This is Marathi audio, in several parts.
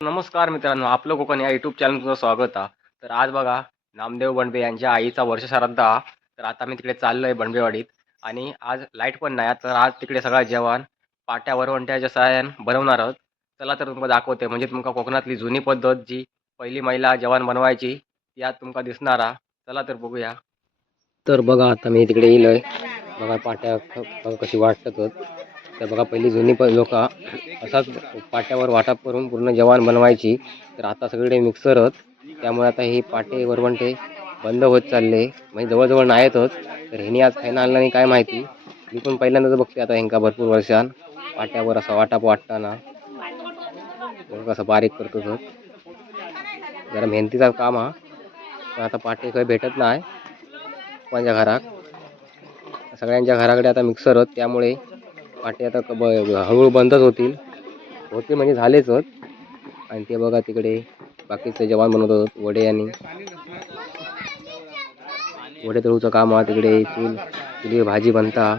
नमस्कार मित्रांनो आपलं कोकण या यूट्यूब चॅनल तुमचं स्वागत आहे. तर आज बघा नामदेव बंडबे यांच्या आईचा वर्षश्राद्ध हा तर आता मी तिकडे चाललो आहे बंडबेवाडीत. आणि आज लाइट पण नाही तर आज तिकडे सगळा जेवण पाट्या वरवंट्याच्या सहाय्यान बनवणार आहोत चला तर तुमका दाखवते. म्हणजे तुमका कोकणातली जुनी पद्धत जी पहिली महिला जेवण बनवायची यात तुमका दिसणार चला तर बघूया. तर बघा आता मी तिकडे येईल बघा पाट्या कशी वाटत तर बघा पहिली जुनी प लोक असाच पाट्यावर वाटप करून पूर्ण जेवण बनवायची. तर आता सगळीकडे मिक्सर त्यामुळे आता हे पाटे वरवंटे बंद होत चालले. म्हणजे जवळजवळ नाहीतच. तर ह्यानी आज खायला आणलं नाही काय माहिती. मी पण पहिल्यांदाच बघते आता ह्यांका भरपूर वर्षान. पाट्यावर असा वाटप वाटताना. कसं बारीक करतो जरा मेहनतीचा काम हा. पण आता पाटे काही भेटत नाही. माझ्या घरात? सगळ्यांच्या घराकडे आता मिक्सर होत त्यामुळे पाटे आता ब- हळूहळू बंदच होतील. होते म्हणजे झालेच होत. आणि ते बघा तिकडे बाकीचे जवान बनवत होत वडे आणि वडे तळूचं काम हा तिकडे चूल चुलीवर भाजी बनता.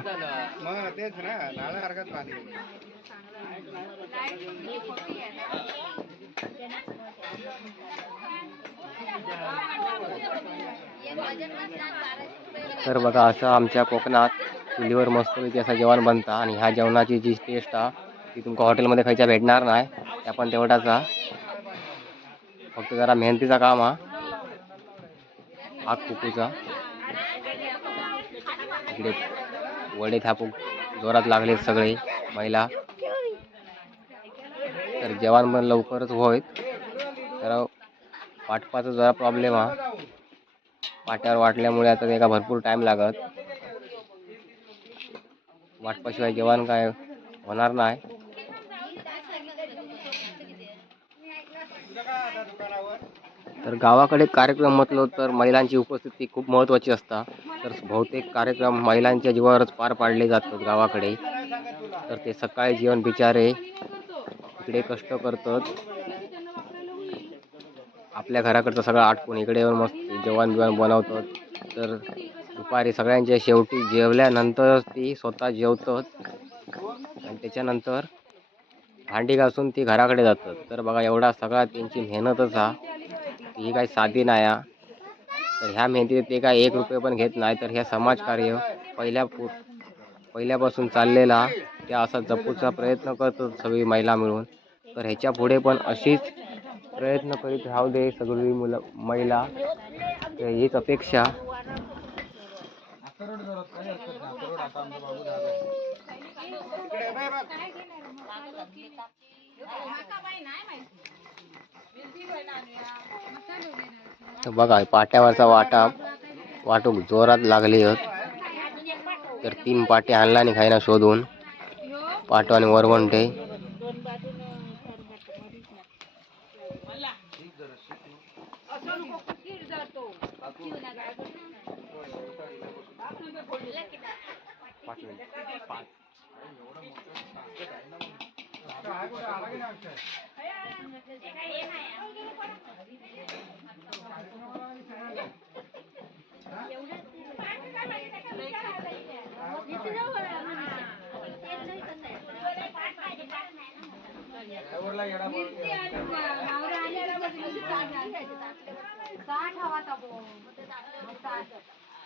तर बघा असं आमच्या कोकणात चुलीवर मस्तपैकी असा जेवण बनता आणि ह्या जेवणाची जी टेस्ट हा ती तुमका हॉटेलमध्ये खायच्या भेटणार नाही. त्या पण तेवढाच फक्त जरा मेहनतीचा काम हा आग कुकूचा इकडे वडे थापूक जोरात लागले सगळे महिला. तर जेवण पण लवकरच होईत तर वाटपाचा जरा प्रॉब्लेम हा पाट्यावर वाटल्यामुळे आता त्याला भरपूर टाईम लागत. वाटपाशिवाय जेवण काय होणार नाही. तर गावाकडे कार्यक्रम म्हटलं तर महिलांची उपस्थिती खूप महत्त्वाची असता. तर बहुतेक कार्यक्रम महिलांच्या जीवावरच पार पाडले जातात गावाकडे. तर ते सकाळी जीवन बिचारे इकडे कष्ट करतात. आपल्या घराकडचं सगळं आटपून इकडे येऊन मस्त जेवण बिवण बनवतात. तर दुपारी सगळ्यांच्या शेवटी जेवल्यानंतर ती स्वतः जेवतात आणि त्याच्यानंतर भांडी घासून ती घराकडे जातात. तर बघा एवढा सगळा त्यांची मेहनतच हा. ही काही साधी नाही हा. तर ह्या मेहनतीत ते काय एक रुपये पण घेत नाही. तर ह्या समाजकार्य पहिल्या पु पहिल्यापासून चाललेला त्या असा जपूचा प्रयत्न करतात सगळी महिला मिळून. तर ह्याच्या पुढे पण अशीच प्रयत्न करीत राहू दे सगळी मुलं महिला. तर हीच अपेक्षा. तर बघा पाट्यावरचा वाटा वाटूक जोरात लागले आहेत. तर तीन पाटे आणला आणि खायना शोधून. पाटो आणि वरवंटे. साठ हवा ताबो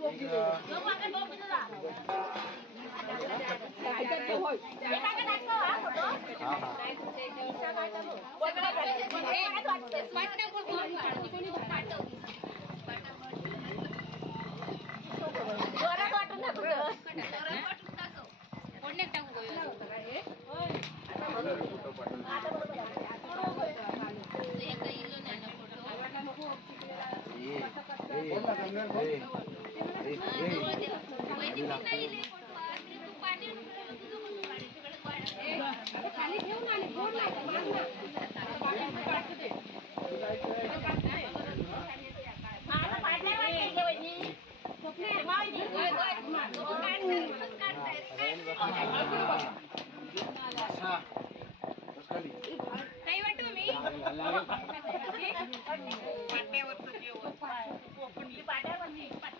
多少？不多啦？पाट्यावर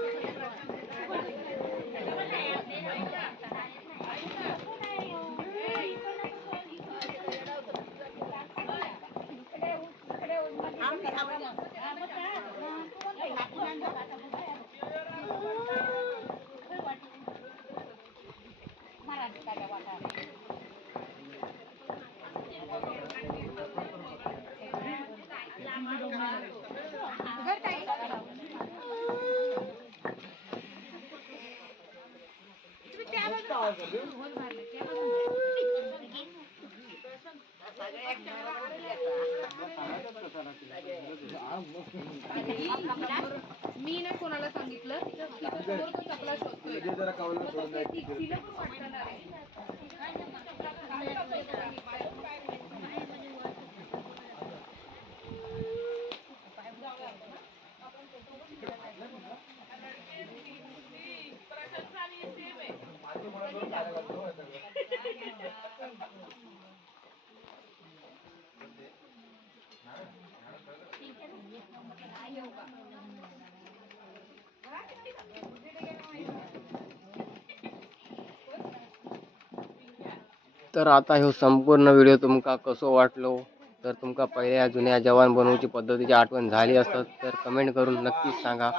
आणि गोड लागतं. मी ना कोणाला सांगितलं की तो समोर तो चपला शोधतोय. मग तो ते ती- तिला पण वाटलं ना तर आता ह्यो संपूर्ण व्हिडिओ तुमका कसो वाटलो? तर तुमका पहिल्या जुन्या जवान बनवूची पद्धतीची आठवण झाली असत तर कमेंट करून नक्कीच सांगा.